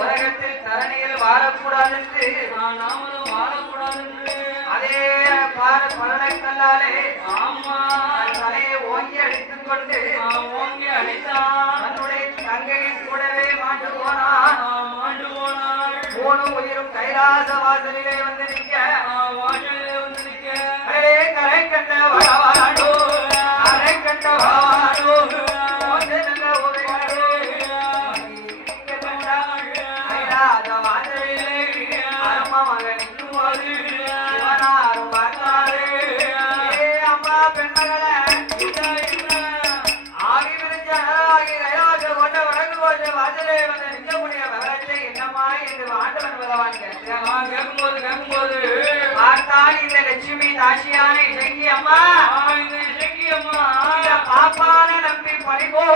உலகத்தில் தரணியில் வாழக்கூடாது அதே பலனை கல்லாலே தலையை ஓங்கி அடித்துக் கொண்டு தன்னுடைய தங்கையின் கூடவே மாண்டு போனான். 3 உயிரும் கைலாச வாசலிலே வந்து நிற்க கரை கண்ட வளவாடோ கரை கண்ட வளவாடோ லட்சுமி தாசியான இசங்கி அம்மா பாப்பான நம்பி பறிபோ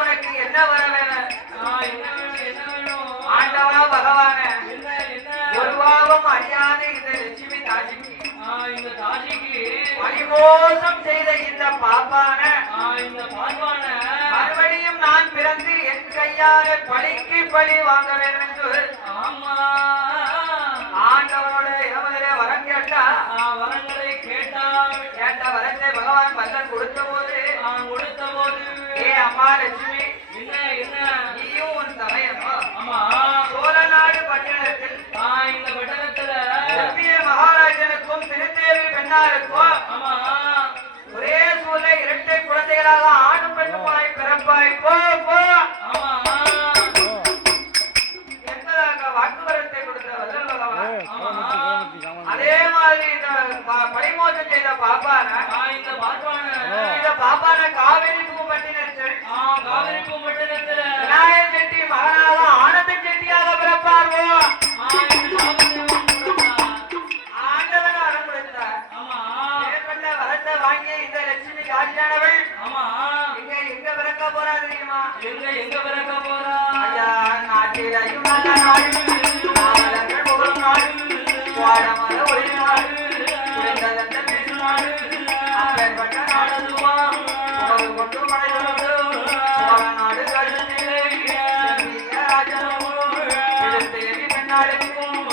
உனக்கு என்ன வர வேணும் ஆண்டவா பகவான ஒரு பாவம் அறியாத இந்த லட்சுமி தாசிக்கு பரிமோசம் செய்த இந்த பாப்பான மறுபடியும் நான் பிறந்து என் கையால பழிக்கு பழி வாங்க வேண்டும் என்று ஆண்டவனோட இரவதிலே வரம் கேட்டா வரங்களை கேட்ட வரத்தை பகவான் பல்லன் கொடுத்த போது ஏ அம்மா லட்சுமி நீயும் உன் தமையம்மா சோழ நாடு பட்டணத்தில் இந்த பட்டணத்துல செப்பிய மகாராஜனுக்கும் திருத்தேவி பெண்ணாருக்கும் ஒரே சூழல 2 குழந்தைகளாக ஆணும் பெண்ணுமாய் பிறப்பாய் போ என்பதாக வாக்குவரத்தை கொடுத்த வல்லல் பகவான் அதே மாதிரி பரிமோசம் செய்த பாப்பான இந்த பாப்பான காவிரி பூம்பட்டினத்தில் விநாயகர் செட்டி மகனாக ஆனந்த செட்டியாக பிறப்பார்வோ ஆண்டவன் வரம் கொடுத்தார். ஏற்பட்ட வரத்தை வாங்கி இந்த லட்சுமி காட்சியானவள் எங்க பிறக்க போறா தெரியுமா? எங்க பிறக்க போறா? ஐயா நாட்டிலையும் நல்ல நாடு நாவலர்கள் புகழும் நாடு வாழமர ஒளி நாடு குறைந்ததந்த பேசு நாடு அப்பேற்பட்ட நாடுவா உணவு கொண்டு மனைவி சோழ நாடு கருத்திலே ராஜனோ தேவி பெண்ணாளுக்கும்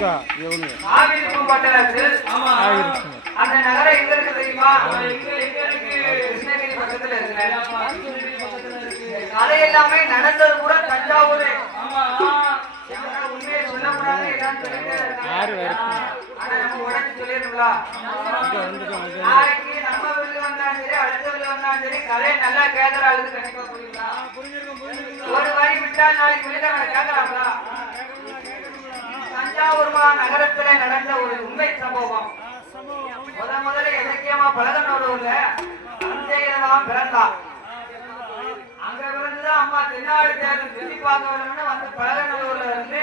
இருக்கா எவ்வளவு காவிரி பூம்பட்டினத்தில் ஆகிருச்சுங்க. அந்த நகரம் எங்க இருக்கு தெரியுமா? கிருஷ்ணகிரி பக்கத்துல இருக்கு. கதை எல்லாமே நடந்தது கூட தஞ்சாவூர். உண்மையை சொல்லக்கூடாது என்னன்னு சொல்லிட்டு ஆனா நம்ம உடனே சொல்லிடணும்ல. நாளைக்கு நம்ம வீட்டுல வந்தாலும் சரி, அடுத்த வீட்டுல வந்தாலும் சரி, கதையை நல்லா கேட்கிற ஆளுக்கு கண்டிப்பா புரியுங்களா? ஒரு வரி விட்டால் நாளைக்கு வெளிக்காரங்க கேட்கலாங்களா? தஞ்சாவூர் நகரத்துல நடந்த ஒரு உண்மை சம்பவம். முதல்ல இலக்கியமா பழகனூர்ல தஞ்சையில்தான் பிறந்தான். அங்க பிறந்துதான் அம்மா தென்னாடு தேர்தல் சுத்தி பார்க்க வரணும்னு வந்து பழகனூர்ல இருந்து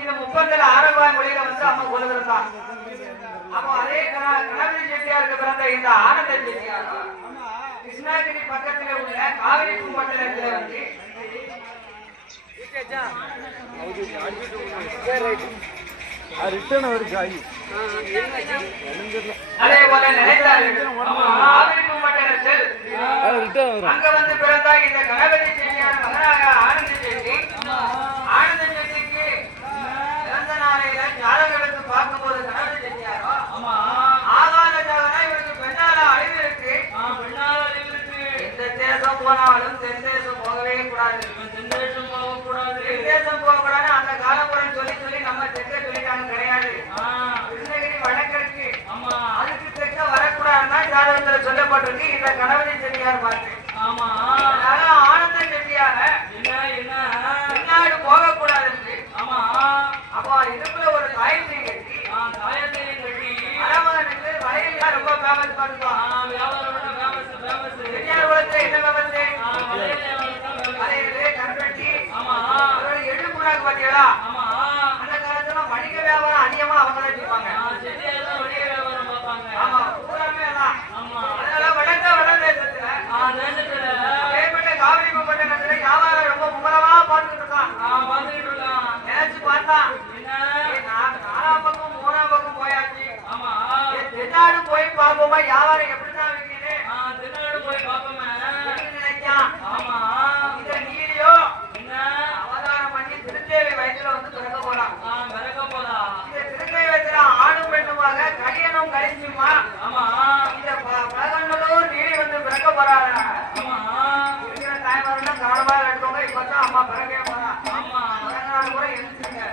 இந்த 30 ஆரம்பாய் மொழியில வந்து அம்மா கொள்ளுதான். அப்போ அதே கணபதி செட்டியாருக்கு பிறந்த இந்த ஆனந்த செட்டியார் கிருஷ்ணகிரி பக்கத்துல உள்ள காவிரி பூம்பட்டினத்துல வந்து அதே போல நினைத்தார்கள். காவிரி பூம்பட்டினத்தில் அங்க வந்து பிறந்தா இந்த கணபதி செட்டியார் மகனாக ஆனந்த செட்டி. ஆனந்த செட்டிக்கு பிறந்த நாளையில ஜாதகத்தை பார்க்கும்போது கணபதி செட்டியாரோ ஆகாத தவிர இவருக்கு பெண்ணால அழிவு இருக்கு. எந்த தேசம் போனாலும் தென் தேசம் போகவே கூடாது. தென் தேசம் போகக்கூடாது அந்த காலப்புறம் சொல்லி சொல்லி நம்ம தெற்க சொல்லிட்டாங்க கிடையாது. கிருஷ்ணகிரி வடக்கிற்கு அதுக்கு தெற்க வரக்கூடாதுன்னா ஜாதகத்துல சொல்லப்பட்டிருக்கு. இந்த கணபதி செட்டியார் பார்த்து அதனால ஆனந்த செட்டியார பின்னாடு போகக்கூடாது. அப்போ இதுக்குள்ள ஒரு தாயத்தையும் கட்டி மணமகனுக்கு வளையல் ரொம்ப ஃபேமஸ் பண்ணுவான். செட்டியார் குலத்துல என்ன ஃபேமஸ்? கண்பட்டி எழுப்புறாங்க பாத்தீங்களா? அந்த காலத்துல வணிக வியாபாரம் அதிகமா அவங்க வச்சுப்பாங்க. ஆமா பூராமே தான். அதனால வட தேசத்துல ஏற்பட்ட காவிரி பூம்பட்டினத்துல வியாபாரம் ரொம்ப மும்மரமா பார்த்துட்டு இருக்கான். நினைச்சு பார்த்தா 4ஆம் பக்கம் 3ஆம் பக்கம் போயாச்சு. தென்னாடு போய் பார்ப்போமா வியாபாரம் எப்படிதான் வைக்கிறேன் நினைக்கான். இந்த நீரியோ அவதாரம் பண்ணி திருத்தேவி வயசுல வந்து பிறக்க போறான். இந்த திருத்தேவி வயசுல ஆணும் பெண்ணுமாக கடியனும் கழிச்சுமா இந்த பழகநல்லூர் நீரி வந்து பிறக்க போறாங்க. இருக்கிற தாய்மாரெல்லாம் கவனமாக எடுக்கோங்க. இப்பதான் அம்மா பிறக்கவே போறான். பழகநாடு கூட எழுந்துருங்க.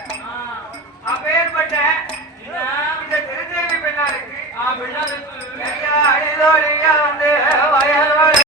அப்பேற்பட்ட இந்த திருத்தேவி பெண்ணாளுக்கு அழிதோழி